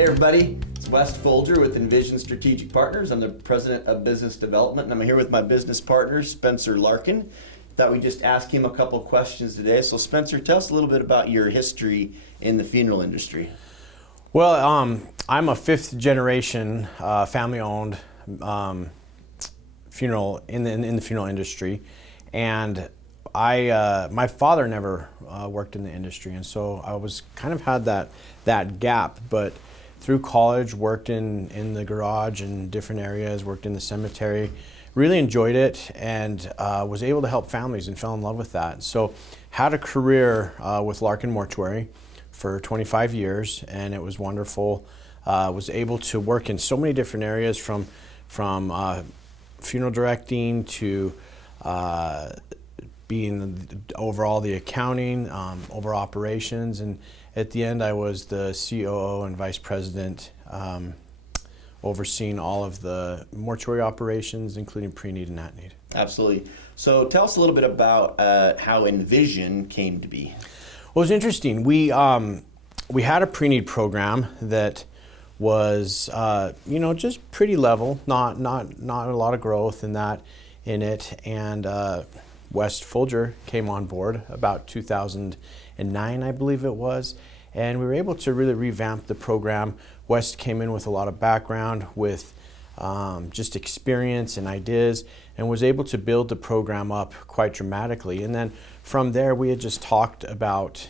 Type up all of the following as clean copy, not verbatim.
Hey everybody, it's Wes Folger with Envision Strategic Partners. I'm the President of Business Development, and I'm here with my business partner, Spencer Larkin. Thought we'd just ask him a couple questions today. So Spencer, tell us a little bit about your history in the funeral industry. Well, I'm a fifth generation family-owned funeral in the funeral industry, and my father never worked in the industry, and so I was kind of had that gap. But through college, worked in the garage in different areas, worked in the cemetery, really enjoyed it, and was able to help families and fell in love with that. So had a career with Larkin Mortuary for 25 years, and it was wonderful. Was able to work in so many different areas, from funeral directing to being overall the accounting, over operations, and at the end I was the COO and vice president, overseeing all of the mortuary operations, including pre-need and at-need. Absolutely. So tell us a little bit about how Envision came to be. Well, it was interesting. We had a pre-need program that was just pretty level, not a lot of growth in it, and Wes Folger came on board about 2009, I believe it was, and we were able to really revamp the program. Wes came in with a lot of background, with just experience and ideas, and was able to build the program up quite dramatically. And then from there, we had just talked about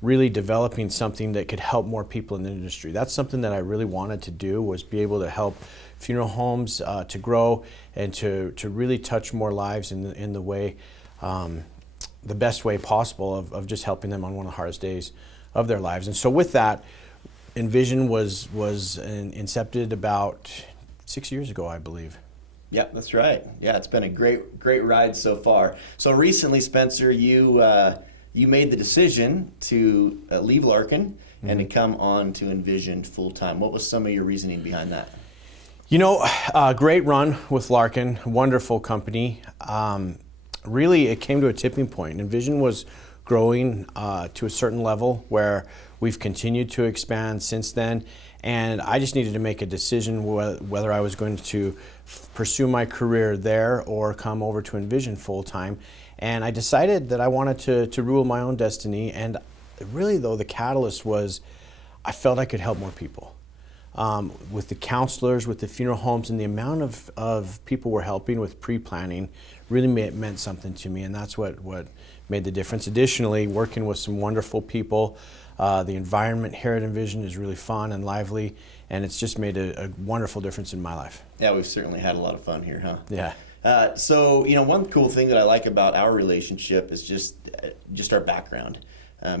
really developing something that could help more people in the industry. That's something that I really wanted to do, was be able to help funeral homes to grow and to really touch more lives in the way, the best way possible of just helping them on one of the hardest days of their lives. And so with that, Envision was incepted about 6 years ago, I believe. Yep, that's right. Yeah, it's been a great ride so far. So recently, Spencer, you made the decision to leave Larkin and to come on to Envision full time. What was some of your reasoning behind that? Great run with Larkin, wonderful company. Really, it came to a tipping point. Envision was growing to a certain level where we've continued to expand since then, and I just needed to make a decision whether I was going to pursue my career there or come over to Envision full time. And I decided that I wanted to rule my own destiny, and really though the catalyst was I felt I could help more people. With the counselors, with the funeral homes, and the amount of people we're helping with pre-planning really meant something to me, and that's what made the difference. Additionally, working with some wonderful people, the environment here at Envision is really fun and lively, and it's just made a wonderful difference in my life. Yeah, we've certainly had a lot of fun here, huh? Yeah. So one cool thing that I like about our relationship is just our background.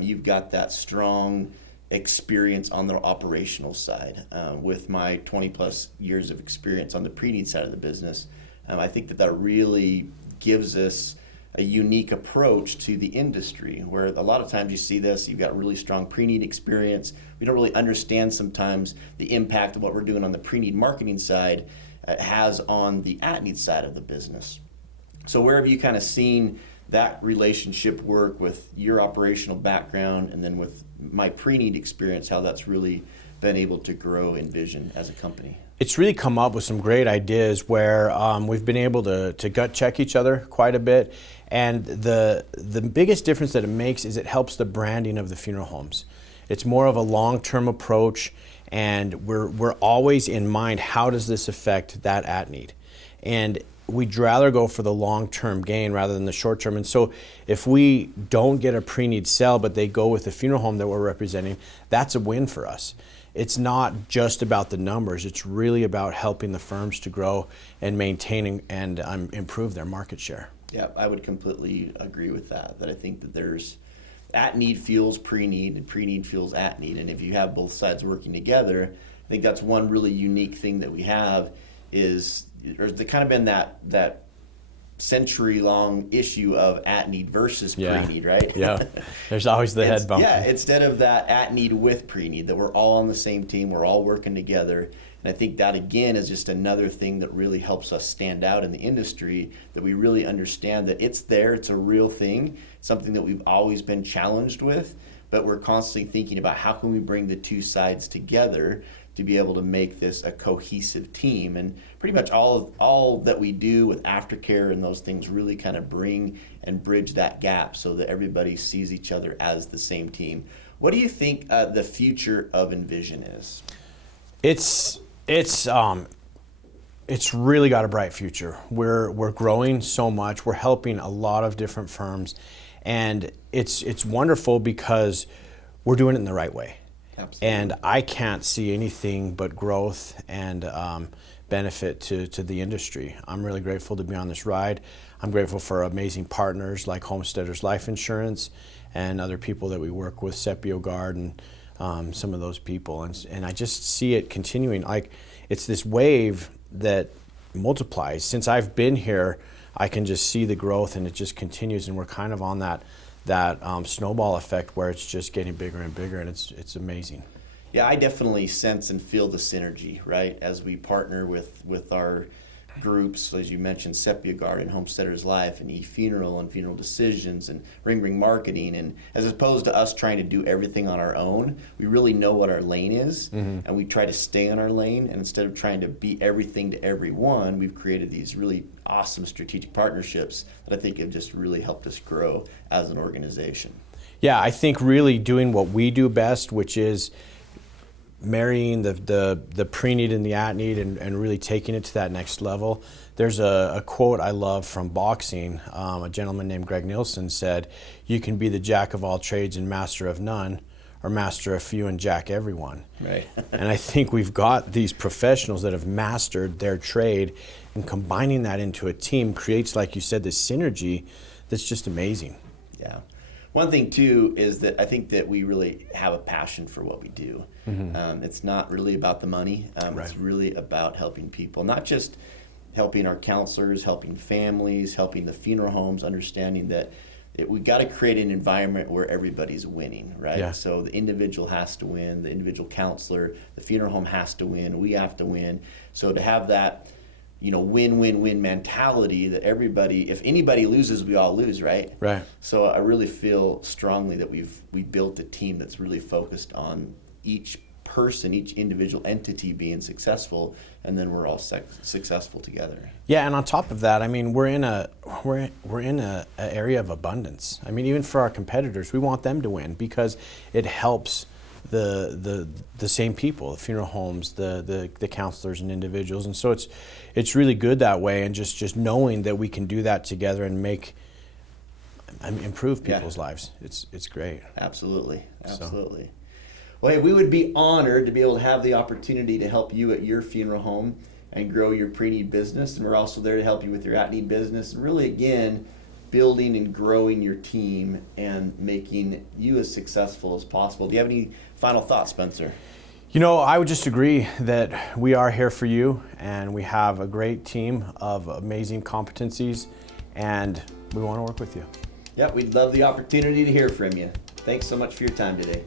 You've got that strong experience on the operational side. With my 20 plus years of experience on the pre-need side of the business, I think that really gives us a unique approach to the industry, where a lot of times you see this, you've got really strong pre-need experience. We don't really understand sometimes the impact of what we're doing on the pre-need marketing side has on the at-need side of the business. So where have you kind of seen that relationship work with your operational background, and then with my pre-need experience, how that's really been able to grow Envision as a company? It's really come up with some great ideas where we've been able to gut check each other quite a bit, and the biggest difference that it makes is it helps the branding of the funeral homes. It's more of a long-term approach, and we're always in mind, how does this affect that at-need? And we'd rather go for the long-term gain rather than the short-term. And so if we don't get a pre-need sale, but they go with the funeral home that we're representing, that's a win for us. It's not just about the numbers. It's really about helping the firms to grow and maintain and improve their market share. Yeah, I would completely agree with that I think that there's at-need fuels pre-need, and pre-need fuels at-need. And if you have both sides working together, I think that's one really unique thing that we have is there's kind of been that century-long issue of at-need versus pre-need, right? Yeah, there's always the head bump. Yeah, instead of that at-need with pre-need, that we're all on the same team, we're all working together. And I think that, again, is just another thing that really helps us stand out in the industry, that we really understand that it's there, it's a real thing, something that we've always been challenged with, but we're constantly thinking about how can we bring the two sides together to be able to make this a cohesive team. And pretty much all that we do with aftercare and those things really kind of bring and bridge that gap so that everybody sees each other as the same team. What do you think the future of Envision is? It's really got a bright future. We're growing so much. We're helping a lot of different firms, and it's wonderful because we're doing it in the right way. Absolutely. And I can't see anything but growth and benefit to the industry. I'm really grateful to be on this ride. I'm grateful for amazing partners like Homesteaders Life Insurance and other people that we work with, Sepio Guard and some of those people. And I just see it continuing. Like, it's this wave that multiplies. Since I've been here, I can just see the growth, and it just continues, and we're kind of on that snowball effect where it's just getting bigger and bigger, and it's amazing. Yeah, I definitely sense and feel the synergy, right? As we partner with our groups, as you mentioned, Sepia Guard and Homesteaders Life and eFuneral and Funeral Decisions and Ring Marketing, and as opposed to us trying to do everything on our own, we really know what our lane is, and we try to stay on our lane, and instead of trying to be everything to everyone, we've created these really awesome strategic partnerships that I think have just really helped us grow as an organization. Yeah, I think really doing what we do best, which is marrying the pre-need and the at-need and really taking it to that next level. There's a quote I love from boxing. A gentleman named Greg Nielsen said, "You can be the jack of all trades and master of none, or master a few and jack everyone." Right. And I think we've got these professionals that have mastered their trade, and combining that into a team creates, like you said, this synergy that's just amazing. Yeah. One thing too is that I think that we really have a passion for what we do. It's not really about the money. Right. It's really about helping people, not just helping our counselors, helping families, helping the funeral homes, understanding that we got to create an environment where everybody's winning, right? Yeah. So the individual has to win, the individual counselor, the funeral home has to win, we have to win. So to have that, win-win-win mentality that everybody, if anybody loses, we all lose, right? Right. So I really feel strongly that we built a team that's really focused on each person, each individual entity being successful, and then we're all successful together. Yeah, and on top of that, I mean, we're in a area of abundance. I mean, even for our competitors, we want them to win because it helps the same people, the funeral homes, the counselors and individuals, and so it's really good that way. And just knowing that we can do that together and improve people's lives, it's great. Absolutely. Well, hey, we would be honored to be able to have the opportunity to help you at your funeral home and grow your pre-need business, and we're also there to help you with your at-need business, and really, again, building and growing your team and making you as successful as possible. Do you have any final thoughts, Spencer? I would just agree that we are here for you, and we have a great team of amazing competencies, and we want to work with you. Yeah, we'd love the opportunity to hear from you. Thanks so much for your time today.